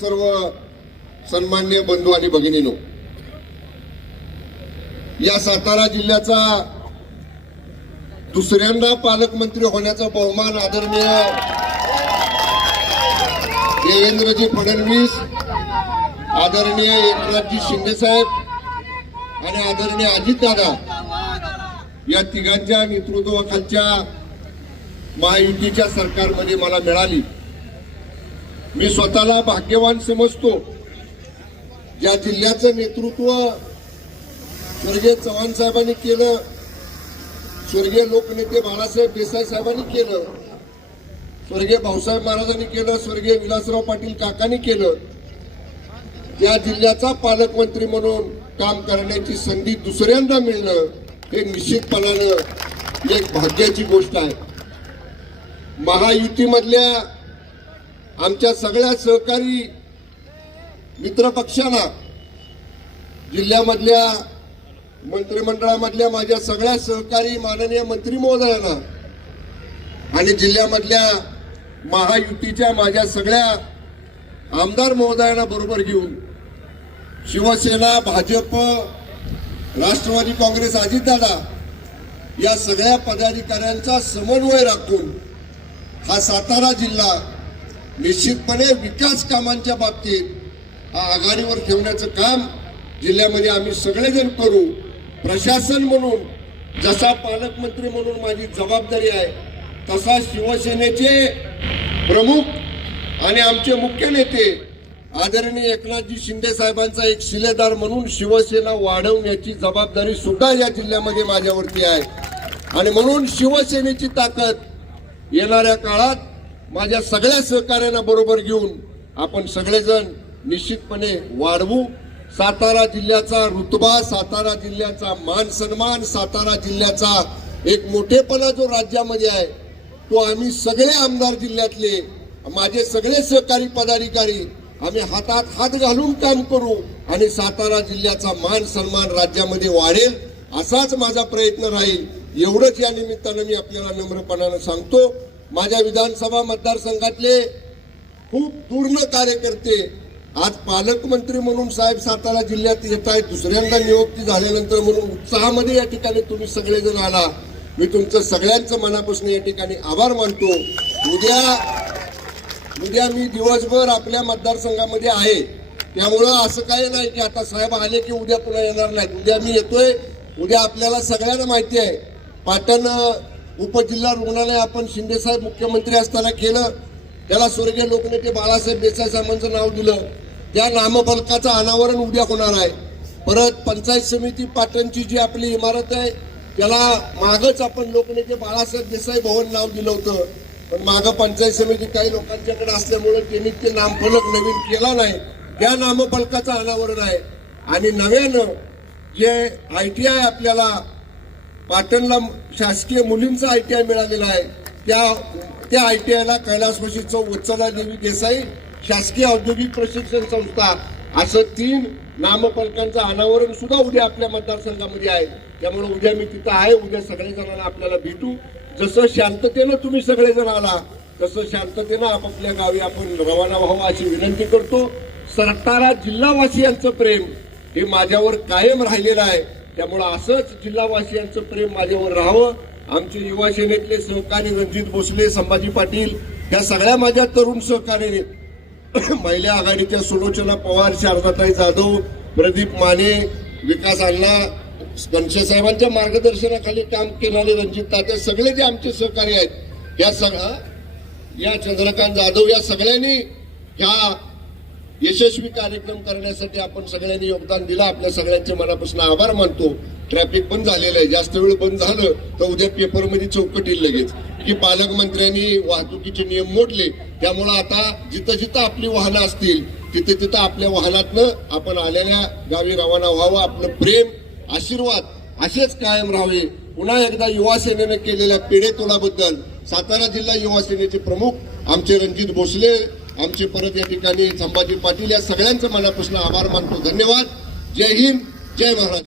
सर्व सन्मान्य बंधू आणि भगिनीनो या सातारा जिल्ह्याचा दुसऱ्यांदा पालकमंत्री होण्याचा बहुमान आदरणीय देवेंद्रजी फडणवीस आदरणीय एकनाथजी शिंदे साहेब आणि आदरणीय अजितदादा या तिघांच्या नेतृत्वाखालच्या महायुतीच्या सरकारमध्ये मला मिळाली मी स्वतःला भाग्यवान समजतो ज्या जिल्ह्याचं नेतृत्व स्वर्गीय चव्हाण साहेबांनी केलं स्वर्गीय लोकनेते बाळासाहेब देसाई साहेबांनी केलं स्वर्गीय भाऊसाहेब महाराजांनी केलं स्वर्गीय विलासराव पाटील काकांनी केलं या जिल्ह्याचा पालकमंत्री म्हणून काम करण्याची संधी दुसऱ्यांदा मिळणं हे निश्चितपणानं एक भाग्याची गोष्ट आहे महायुतीमधल्या आमच्या सगळ्या सहकारी मित्रपक्षांना जिल्ह्यामधल्या मंत्रिमंडळामधल्या माझ्या सगळ्या सहकारी माननीय मंत्री महोदयांना आणि जिल्ह्यामधल्या महायुतीच्या माझ्या सगळ्या आमदार महोदयांना बरोबर घेऊन शिवसेना भाजप राष्ट्रवादी काँग्रेस अजितदादा या सगळ्या पदाधिकाऱ्यांचा समन्वय राखून हा सातारा जिल्हा निश्चितपणे विकास कामांच्या बाबतीत हा आघाडीवर ठेवण्याचं काम जिल्ह्यामध्ये आम्ही सगळेजण करू प्रशासन म्हणून जसा पालकमंत्री म्हणून माझी जबाबदारी आहे तसा शिवसेनेचे प्रमुख आणि आमचे मुख्य नेते आदरणीय एकनाथजी शिंदे साहेबांचा एक शिलेदार म्हणून शिवसेना वाढवण्याची जबाबदारी सुद्धा या जिल्ह्यामध्ये माझ्यावरती आहे आणि म्हणून शिवसेनेची ताकद येणाऱ्या काळात माझ्या सगळ्या सहकार्यांना बरोबर घेऊन आपण सगळेजण निश्चितपणे वाढवू सातारा जिल्ह्याचा रुतबा सातारा जिल्ह्याचा मान सन्मान सातारा जिल्ह्याचा एक मोठेपणा जो राज्यामध्ये आहे तो आम्ही सगळे आमदार जिल्ह्यातले माझे सगळे सहकारी पदाधिकारी आम्ही हातात हात घालून काम करू आणि सातारा जिल्ह्याचा मान सन्मान राज्यामध्ये वाढेल असाच माझा प्रयत्न राहील एवढंच या निमित्तानं मी आपल्याला नम्रपणानं सांगतो माझ्या विधानसभा मतदारसंघातले खूप पूर्ण कार्यकर्ते आज पालकमंत्री म्हणून साहेब सातारा जिल्ह्यात येत आहेत दुसऱ्यांदा नियुक्ती झाल्यानंतर म्हणून उत्साहामध्ये या ठिकाणी तुम्ही सगळेजण आला मी तुमचं सगळ्यांचं मनापासून या ठिकाणी आभार मानतो उद्या उद्या मी दिवसभर आपल्या मतदारसंघामध्ये आहे त्यामुळं असं काही नाही की आता साहेब आले की उद्या पुन्हा येणार नाहीत उद्या मी येतोय उद्या आपल्याला सगळ्यांना माहिती आहे पाटण उपजिल्हा रुग्णालय आपण शिंदेसाहेब मुख्यमंत्री असताना केलं त्याला स्वर्गीय लोकनेते बाळासाहेब देसाई साहेबांचं नाव दिलं त्या नामफलकाचं अनावरण उद्या होणार आहे परत पंचायत समिती पाटणची जी आपली इमारत आहे त्याला मागच आपण लोकनेते बाळासाहेब देसाई भवन नाव दिलं होतं पण मागं पंचायत समिती काही लोकांच्याकडे असल्यामुळे त्यांनी ते नामफलक नवीन केला नाही त्या नामफलकाचं अनावरण आहे आणि नव्यानं जे आय टी आय आपल्याला पाटणला शासकीय मुलींचा आय टी आय मिळालेला आहे त्या त्या आय टी आयला कैलासवशी चौक देवी देसाई शासकीय औद्योगिक प्रशिक्षण संस्था असं तीन नामपलकांचं अनावरण सुद्धा उद्या आपल्या मतदारसंघामध्ये आहे त्यामुळे उद्या मी तिथं आहे उद्या सगळ्या जणांना आपल्याला भेटू जसं शांततेनं तुम्ही सगळेजण आला तसं शांततेनं आपापल्या गावी आपण रवाना व्हावं अशी विनंती करतो सरतारा जिल्हावासियांचं प्रेम हे माझ्यावर कायम राहिलेलं आहे त्यामुळं असंच जिल्हावासियांचं प्रेम माझ्यावर राहावं आमचे युवा सेनेतले सहकारी रणजित भोसले संभाजी पाटील या सगळ्या माझ्या तरुण सहकारी महिला आघाडीच्या सुलोचना पवार शारदाताई जाधव प्रदीप माने विकास अण्णा साहेबांच्या मार्गदर्शनाखाली काम केणारे रणजित तात्या सगळे जे आमचे सहकारी आहेत या सगळ्या या चंद्रकांत जाधव या सगळ्यांनी ह्या यशस्वी कार्यक्रम करण्यासाठी आपण सगळ्यांनी योगदान दिलं आपल्या सगळ्यांचे मनापासून आभार मानतो ट्रॅफिक बंद झालेलं आहे जास्त वेळ बंद झालं तर उद्या पेपरमध्ये चौकट येईल लगेच की पालकमंत्र्यांनी वाहतुकीचे नियम मोडले त्यामुळे आता जिथं जिथं आपली वाहनं असतील तिथे तिथं आपल्या वाहनातनं आपण आलेल्या गावी रवाना व्हावं आपलं प्रेम आशीर्वाद असेच कायम राहावे पुन्हा एकदा युवासेनेनं केलेल्या पेढे तोडाबद्दल सातारा जिल्हा युवा सेनेचे प्रमुख आमचे रणजित भोसले आमचे परत या ठिकाणी संभाजी पाटील या सगळ्यांचं मनापासून आभार मानतो धन्यवाद जय हिंद जय महाराज